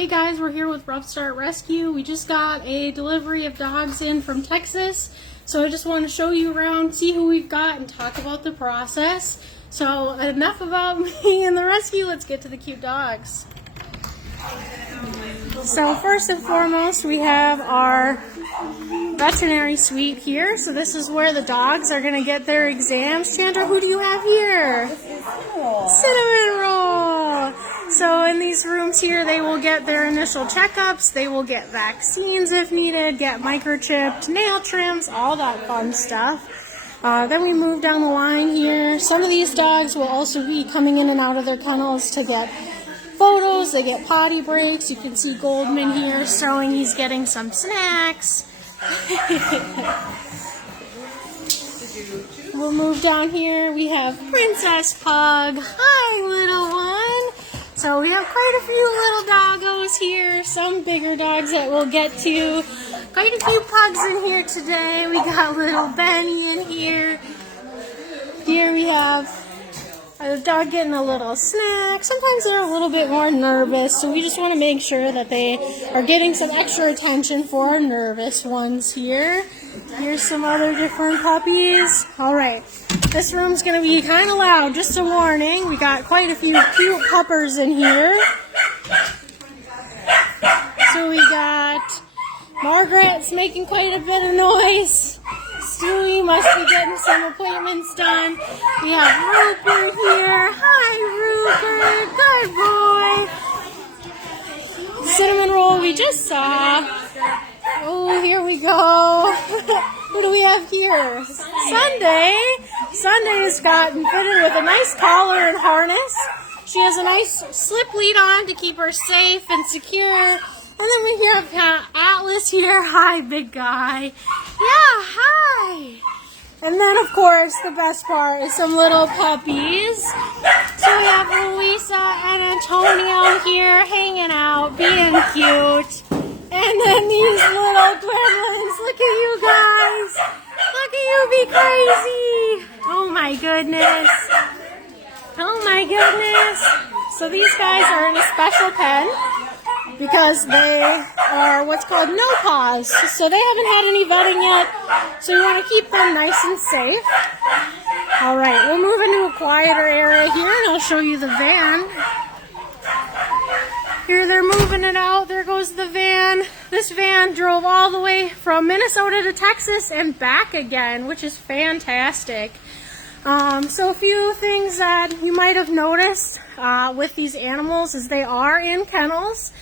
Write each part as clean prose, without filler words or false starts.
Hey guys, we're here with Rockstar Rescue. We just got a delivery of dogs in from Texas, so I just want to show you around, see who we've got, and talk about the process. So enough about me and the rescue, let's get to the cute dogs. So first and foremost, we have our veterinary suite here. So this is where the dogs are going to get their exams. Chandra, who do you have here? Cinnamon Roll. So in these rooms here, they will get their initial checkups, they will get vaccines if needed, get microchipped, nail trims, all that fun stuff. Then we move down the line here. Some of these dogs will also be coming in and out of their kennels to get photos, they get potty breaks. You can see Goldman here showing he's getting some snacks. We'll move down here. We have Princess Pug. Hi, little one. So we have quite a few little doggos here, some bigger dogs that we'll get to. Quite a few pugs in here today. We got little Benny in here. Here we have a dog getting a little snack. Sometimes they're a little bit more nervous, so we just want to make sure that they are getting some extra attention for our nervous ones here. Here's some other different puppies. All right. This room's going to be kind of loud, just a warning. We got quite a few cute puppers in here. So we got Margaret's making quite a bit of noise. Stewie must be getting some appointments done. We have Rupert here. Hi, Rupert. Good boy. Cinnamon Roll we just saw. Oh, here we go. What do we have here? Sunday. Sunday's gotten fitted with a nice collar and harness. She has a nice slip lead on to keep her safe and secure. And then we have Atlas here. Hi, big guy. Yeah, hi. And then, of course, the best part is some little puppies. So we have Louisa and Antonio here hanging out, being cute. And then these little gremlins. Look at you guys. Look at you be crazy. Oh my goodness. Oh my goodness. So these guys are in a special pen because they are what's called no paws. So they haven't had any vetting yet. So you want to keep them nice and safe. All right, we'll move into a quieter area here and I'll show you the van. Here they're moving it out. There goes the van. This van drove all the way from Minnesota to Texas and back again, which is fantastic. So a few things that you might have noticed with these animals is they are in kennels.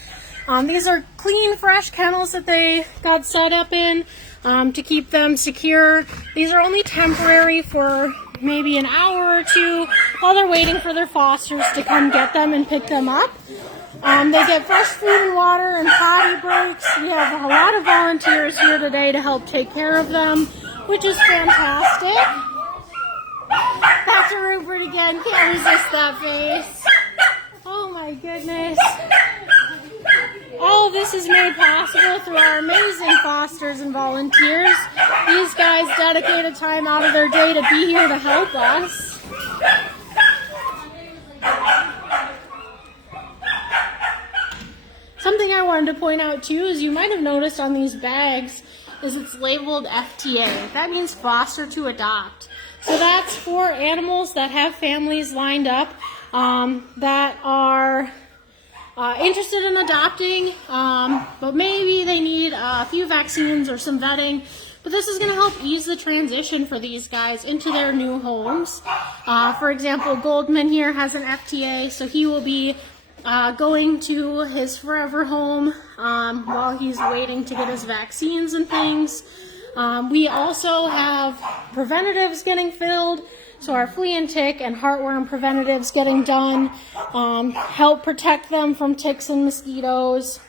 These are clean, fresh kennels that they got set up in to keep them secure. These are only temporary for maybe an hour or two while they're waiting for their fosters to come get them and pick them up. They get fresh food and water and potty breaks. We have a lot of volunteers here today to help take care of them, which is fantastic. Back to Rupert again. Can't resist that face. Oh my goodness. All of this is made possible through our amazing fosters and volunteers. These guys dedicated time out of their day to be here to help us. Something I wanted to point out too is you might have noticed on these bags is it's labeled FTA. That means foster to adopt. So that's for animals that have families lined up that are interested in adopting, but maybe they need a few vaccines or some vetting. But this is going to help ease the transition for these guys into their new homes. For example, Goldman here has an FTA, so he will be going to his forever home while he's waiting to get his vaccines and things. We also have preventatives getting filled, so our flea and tick and heartworm preventatives getting done, help protect them from ticks and mosquitoes.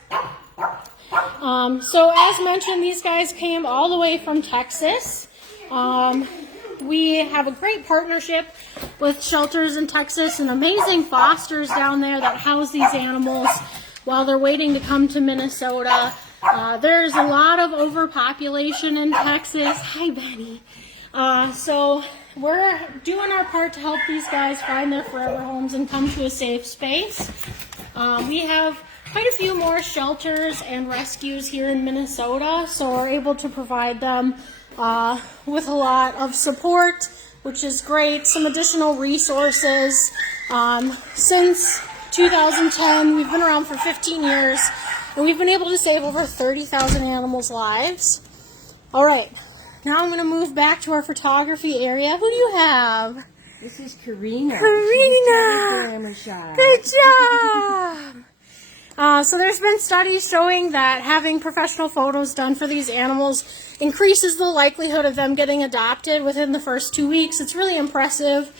So as mentioned, these guys came all the way from Texas. We have a great partnership with shelters in Texas and amazing fosters down there that house these animals while they're waiting to come to Minnesota. There's a lot of overpopulation in Texas. Hi, Benny. So we're doing our part to help these guys find their forever homes and come to a safe space. We have quite a few more shelters and rescues here in Minnesota, so we're able to provide them with a lot of support, which is great. Some additional resources. Since 2010, we've been around for 15 years, and we've been able to save over 30,000 animals' lives. All right, now I'm going to move back to our photography area. Who do you have? This is Karina. Karina! Good job! So there's been studies showing that having professional photos done for these animals increases the likelihood of them getting adopted within the first 2 weeks. It's really impressive.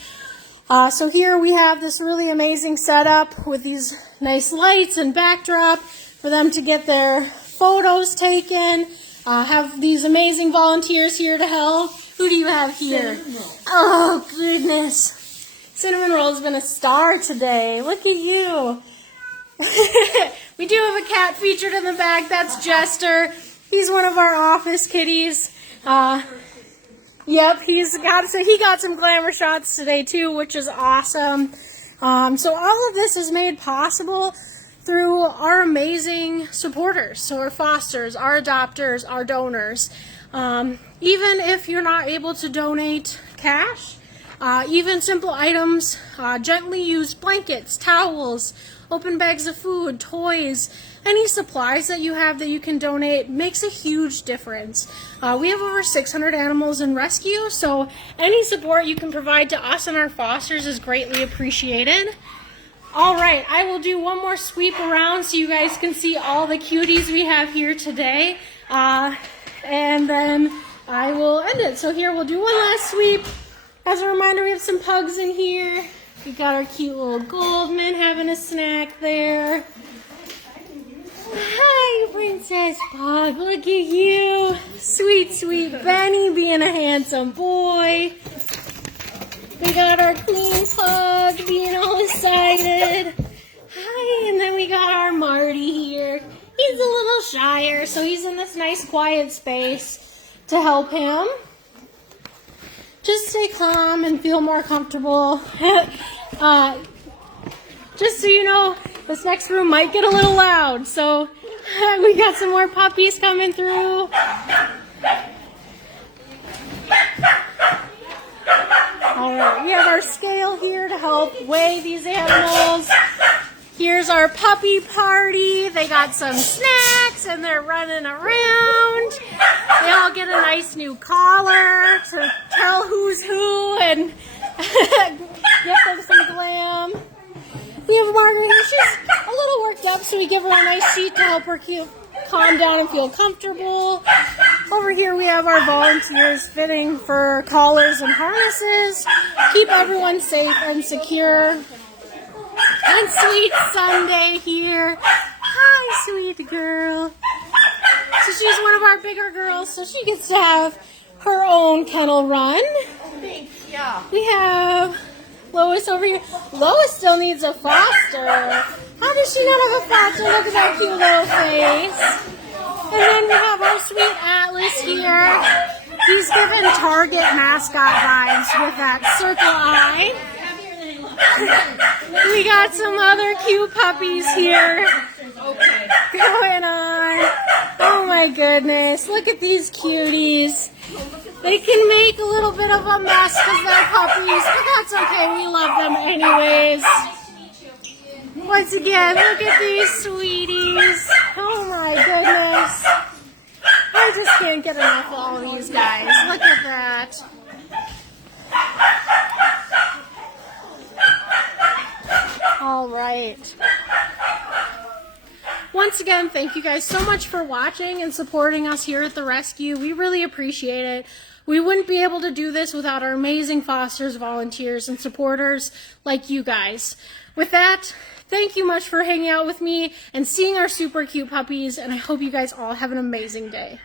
So here we have this really amazing setup with these nice lights and backdrop for them to get their photos taken. Have these amazing volunteers here to help. Who do you have here? Oh, goodness. Cinnamon Roll has been a star today. Look at you. We do have a cat featured in the back. That's Jester. He's one of our office kitties. Yep, he got some glamour shots today too, which is awesome. So all of this is made possible through our amazing supporters, so our fosters, our adopters, our donors. Even if you're not able to donate cash, even simple items, gently used blankets, towels, open bags of food, toys, any supplies that you have that you can donate makes a huge difference. We have over 600 animals in rescue, so any support you can provide to us and our fosters is greatly appreciated. All right, I will do one more sweep around so you guys can see all the cuties we have here today, and then I will end it. So here we'll do one last sweep. As a reminder, we have some pugs in here. We got our cute little Goldman having a snack there. Hi, Princess Pug. Look at you. Sweet, sweet Benny being a handsome boy. We got our Queen Pug being all excited. Hi, and then we got our Marty here. He's a little shyer, so he's in this nice quiet space to help him. Just stay calm and feel more comfortable. Just so you know, this next room might get a little loud, so we got some more puppies coming through. Alright, we have our scale here to help weigh these animals. Here's our puppy party. They got some snacks and they're running around. They all get a nice new collar to tell who's who and give them some glam. We have Margaret. She's a little worked up, so we give her a nice seat to help her calm down and feel comfortable. Over here we have our volunteers fitting for collars and harnesses. Keep everyone safe and secure. And sweet Sunday here. Hi, sweet girl. So she's one of our bigger girls, so she gets to have her own kennel run. Thanks, yeah. We have Lois over here. Lois still needs a foster. How does she not have a foster? Look at that cute little face. And then we have our sweet Atlas here. He's given Target mascot vibes with that circle eye. We got some other cute puppies here going on. Oh my goodness, look at these cuties. They can make a little bit of a mess because they're puppies, but that's okay, we love them anyways. Once again, look at these sweeties. Oh my goodness. I just can't get enough of all of these guys. Look at that. All right. Once again, thank you guys so much for watching and supporting us here at the rescue. We really appreciate it. We wouldn't be able to do this without our amazing fosters, volunteers, and supporters like you guys. With that, thank you much for hanging out with me and seeing our super cute puppies, and I hope you guys all have an amazing day.